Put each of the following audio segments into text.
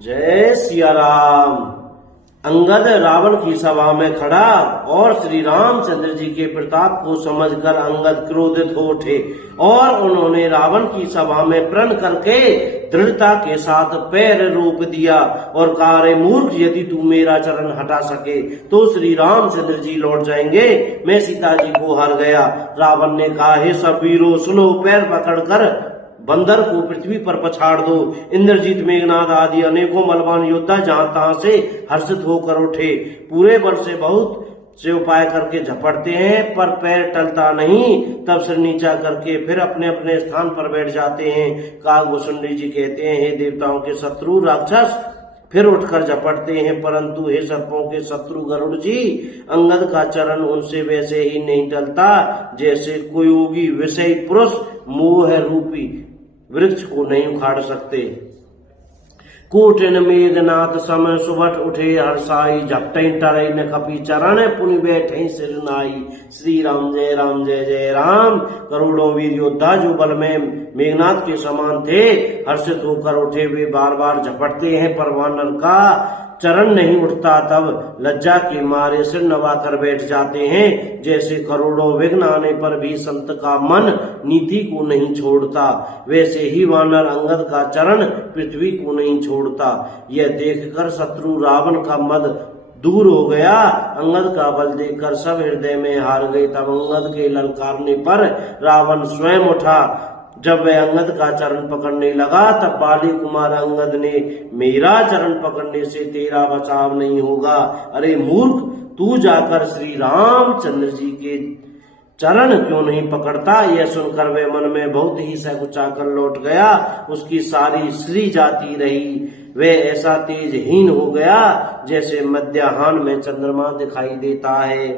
जय सिया राम। अंगद रावण की सभा में खड़ा और श्री रामचंद्र जी के प्रताप को समझकर अंगद क्रोधित हो उठे और उन्होंने रावण की सभा में प्रण करके दृढ़ता के साथ पैर रोप दिया और कहा, अरे मूर्ख, यदि तू मेरा चरण हटा सके तो श्री रामचंद्र जी लौट जाएंगे, मैं सीता जी को हार गया। रावण ने कहा, हे सब वीरों सुनो, पैर पकड़कर बंदर को पृथ्वी पर पछाड़ दो। इंद्रजीत, मेघनाद आदि अनेकों बलवान योद्धा जहां तहां से हर्षित होकर उठे, पूरे बल से बहुत से उपाय करके झपटते हैं पर पैर टलता नहीं। तब सिर नीचा करके फिर अपने अपने स्थान पर बैठ जाते हैं। काकभूषुंडी जी कहते हैं, हे देवताओं के शत्रु राक्षस फिर उठकर झपटते हैं, परंतु हे सर्पों के शत्रु गरुड़ जी, अंगद का चरण उनसे वैसे ही नहीं टलता जैसे कोई योगी विषय पुरुष मोह रूपी वृक्ष को नहीं उखाड़ सकते। कूटिन मेघनाथ समय सुबट उठे हर्षाई, झपटे टरे न कपी चरण पुनि बैठे सिर नाई। श्री राम जय राम जय जय राम। करोड़ों वीर योद्धा जो बल में मेघनाथ के समान थे हर्षित होकर उठे, वे बार बार झपटते हैं पर वानर का चरण नहीं उठता। तब लज्जा के मारे सिर नवाकर बैठ जाते हैं। जैसे करोड़ों विघ्न आने पर भी संत का मन नीति को नहीं छोड़ता, वैसे ही वानर अंगद का चरण पृथ्वी को नहीं छोड़ता। यह देखकर शत्रु रावण का मद दूर हो गया। अंगद का बल देखकर सब हृदय में हार गए। तब अंगद के ललकारने पर रावण स्वयं उठा। जब वह अंगद का चरण पकड़ने लगा तब बाली कुमार अंगद ने, मेरा चरण पकड़ने से तेरा बचाव नहीं होगा। अरे मूर्ख, तू जाकर श्री रामचंद्र जी के चरण क्यों नहीं पकड़ता। यह सुनकर वह मन में बहुत ही सकुचा कर लौट गया। उसकी सारी श्री जाती रही। वह ऐसा तेजहीन हो गया जैसे मध्याह्न में चंद्रमा दिखाई देता है।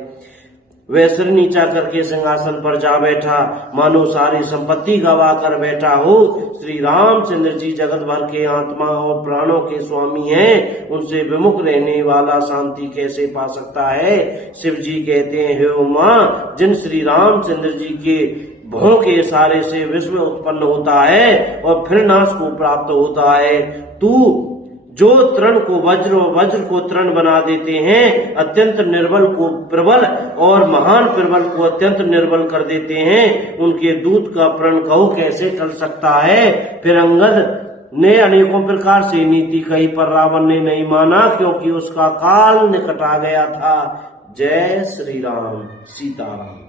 वह सिर नीचा करके सिंहासन पर जा बैठा, मानो सारी संपत्ति गवा कर बैठा हो। श्री रामचंद्र जी जगत भर के आत्मा और प्राणों के स्वामी हैं, उनसे विमुख रहने वाला शांति कैसे पा सकता है। शिव जी कहते हैं, हे उमा, जिन श्री रामचंद्र जी के भों के इशारे से विश्व उत्पन्न होता है और फिर नाश को प्राप्त होता है, तू जो तृण को वज्र और वज्र को तृण बना देते हैं, अत्यंत निर्बल को प्रबल और महान प्रबल को अत्यंत निर्बल कर देते हैं, उनके दूत का प्रण कहो कैसे टल सकता है। फिर अंगद ने अनेकों प्रकार से नीति कही पर रावण ने नहीं माना, क्योंकि उसका काल निकट आ गया था। जय श्री राम। सीताराम।